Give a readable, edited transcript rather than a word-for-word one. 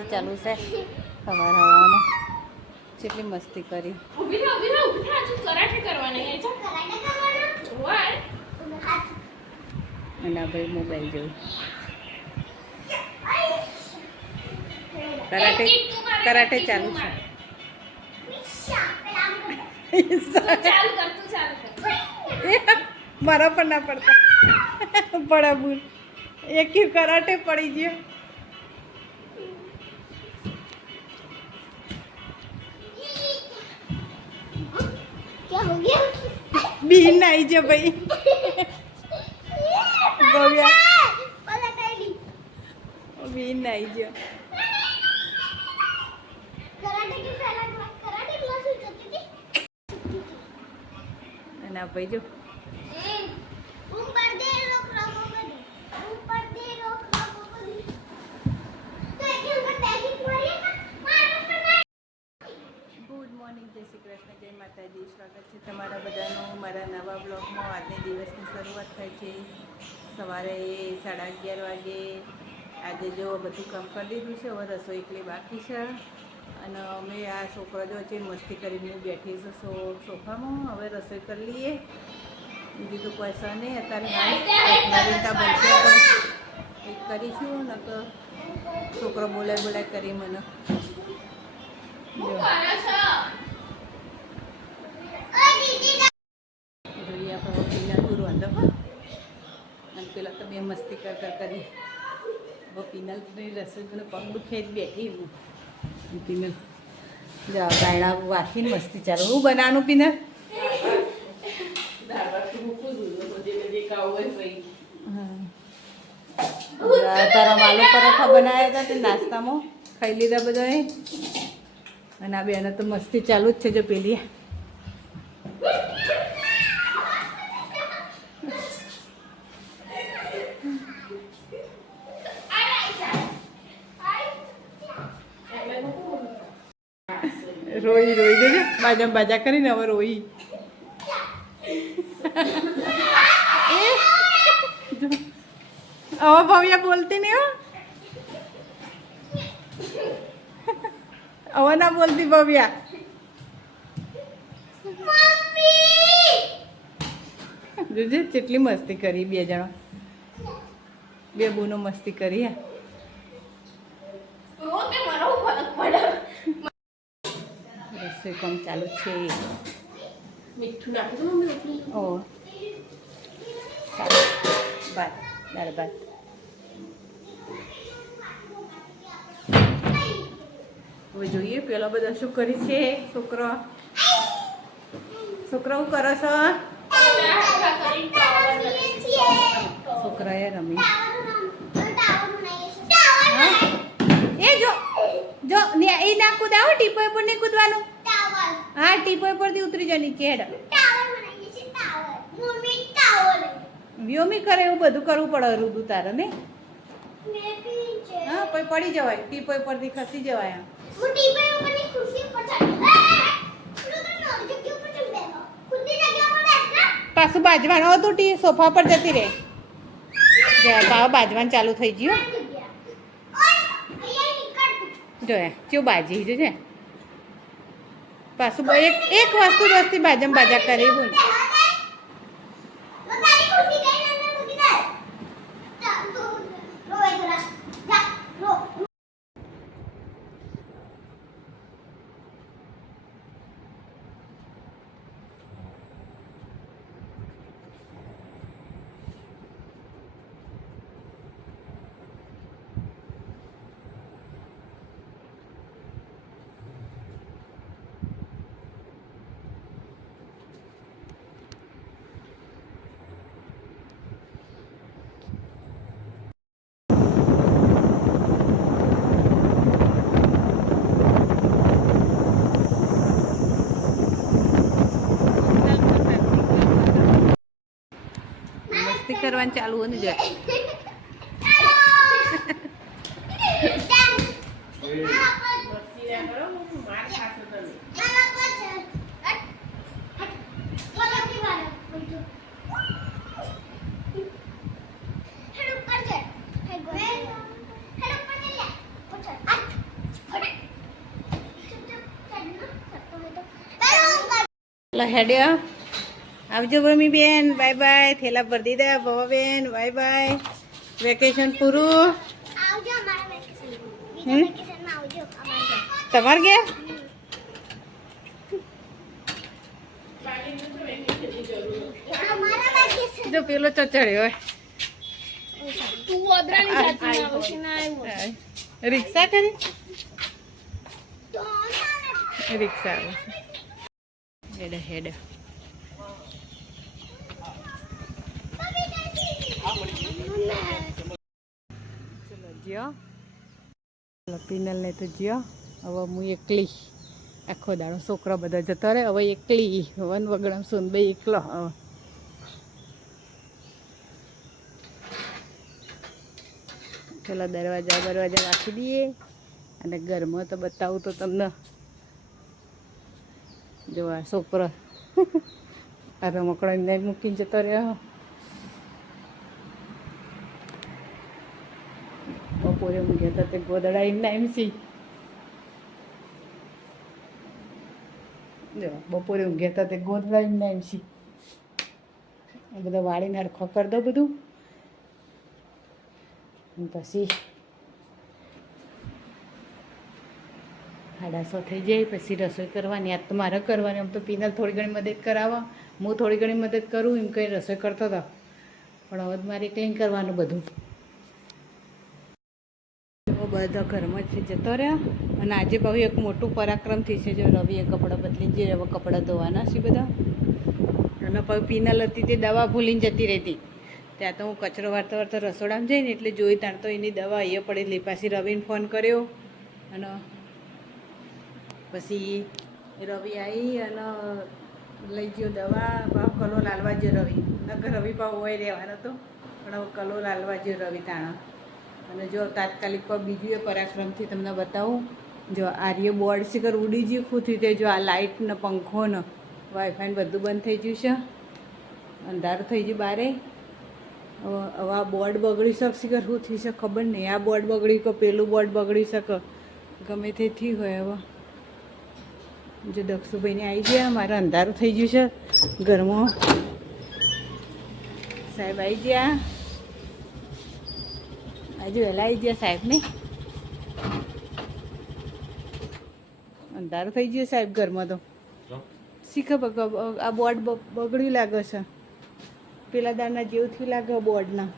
મસ્તી ચાલુ છે હવામાં કેટલી મસ્તી કરી અને ભાઈ મોબાઈલ જોયું કરાટે ચાલુ છે મારા પર ના પડતા પડા ભૂલ એક કરાટે પડી ગયો बीन आई जे भाई बीन आई जे ना भाई जो गुड मॉर्निंग जय श्री कृष्ण जय माताजी स्वागत है तमारा बधानो मारा नवा ब्लॉग में आज दिवस की शुरुआत थाय छे सवारे 11:30 वागे आज जो बधु काम कर दीधुं छे हवे रसोई एकली बाकी छे अने अमे आ छोकरा जो छे मस्ती करीने बैठी छे सोफा में हवे रसोई कर लीए बीजू तो कोई स नहीं अत्यारे नवीनता बनशे तो एक करीशुं न तो छोकरो बोलाय करी मने જોઈએ આપણે પીના પૂરો વાંધો અને પેલા તો બે મસ્તી કરતા કરી પીનલની રસોઈ મને પગ દુખે જ બેઠી હું પીનલ જા ગાયણા વાંચીને મસ્તી ચાલો હું બનાવવાનું પીનલ તારા આલુ પરાઠા બનાવ્યા હતા તે નાસ્તામાં ખાઈ લીધા બધાએ અને આ બેને તો મસ્તી ચાલુ જ છે જો પેલી રોઈ જોજો બાજામાં બાજા કરીને હવે રોઈ હવે ભવ્યા બોલતી નહીં હો હવે ના બોલતી ભવ્યા જોજે કેટલી મસ્તી કરી બે જણા બે બૂનો મસ્તી કરી રસોઈ કામ ચાલુ છે મીઠું નાખી ઓ સારું ભાત દાળ ભાત હવે જોઈએ પેલા બધા શું કરી છે છોકરા શું કરો છો છોકરાએ રમી એ જો એ ના કૂદાવો ટીપોય પર નહીં કૂદવાનું હા ટીપોય પરથી ઉતરી જા નીચે હેડ વ્યોમી કરે એવું બધું કરવું પડે રૂદું તારે ને હા પછી પડી જવાય ટીપોય પરથી ખસી જવાય પાછું બાજવાનું હતું સોફા પર જતી રહે બાજવાનું ચાલુ થઈ ગયું જોયા કેવું બાજી જોજે પાછું એક વસ્તુ વસ્તી બાજમ બાજા કરી બોલ કરવાનું ચાલુ હોય ને જાય ચલો હેડ્યો આવજો ભૂમિ બેન બાય બાય થેલા ભરી દીધા ભવા બેન બાય બાય વેકેશન પૂરું તમારે ગયા જો પેલો ચચડ્યો હોય રિક્ષા કરી રિક્ષા આવે હેડ હેડ ચલો જ્યો પીનલ ને તો જ્યો હવે હું એકલી આખો દાડો છોકરા બધા જતા રહે હવે એકલી વન વગડામ સોનભાઈ એકલો હવે ચલો દરવાજા રાખી દઈએ અને ઘરમાં તો બતાવું તો તમને જો આ છોકરો આ રમકડો એમને મૂકીને જતો રહ્યો બપોરે ઊંઘ્યા હતા તે ગોદડા એમને એમસી જો બપોરે ઊંઘ્યા હતા તે ગોદડા એમને એમસી એ બધા વાળીને હરખો કરી દો બધું પછી 8:30 થઈ જાય પછી રસોઈ કરવાની આજ તો મારે કરવાની આમ તો પીનલ થોડી ઘણી મદદ કરાવવા હું થોડી ઘણી મદદ કરું એમ કંઈ રસોઈ કરતો હતો પણ હવે મારે ક્લીન કરવાનું બધું બધા ઘરમાં જ જતો રહ્યા અને આજે બહુ એક મોટું પરાક્રમ થઈ છે જો રવિએ કપડાં બદલીને જે હવે કપડાં ધોવાના છે બધા અને પછી પીનલ હતી તે દવા ભૂલીને જતી રહેતી ત્યાં તો હું કચરો વારતા રસોડામાં જઈને એટલે જોઈ તાણ તો એની દવા અહીંયા પડેલી પાછી રવિને ફોન કર્યો અને પછી રવિ આવી અને લઈ ગયો દવા ભાવ કલો લાલવા ગયો રવિ નકર રવિ ભાવ હોય રહેવાનો હતો પણ હવે કલો લાલવા ગયો રવિ તાણા અને જો તાત્કાલિક પર બીજું એ પરાક્રમથી તમને બતાવું જો આર્ય બોર્ડ શીખર ઉડી ગયું ખૂથી તે જો આ લાઇટ ને પંખો ને વાઈફાઈ બધું બંધ થઈ ગયું છે અંધારું થઈ ગયું બારે હવે આ બોર્ડ બગડી શકશે કે શું થઈ શકે ખબર નહીં આ બોર્ડ બગડી કે પેલું બોર્ડ બગડી શકે ગમે તે થઈ હોય હવે જો દક્ષુભાઈને આવી ગયા મારે અંધારું થઈ ગયું છે ઘરમાં સાહેબ આવી ગયા આજે વહેલા આવી ગયા સાહેબ ને અંધારું થઈ ગયું સાહેબ ઘરમાં તો શીખે આ બોર્ડ બગડ્યું લાગે છે પેલા દારના જેવું થયું લાગે બોર્ડના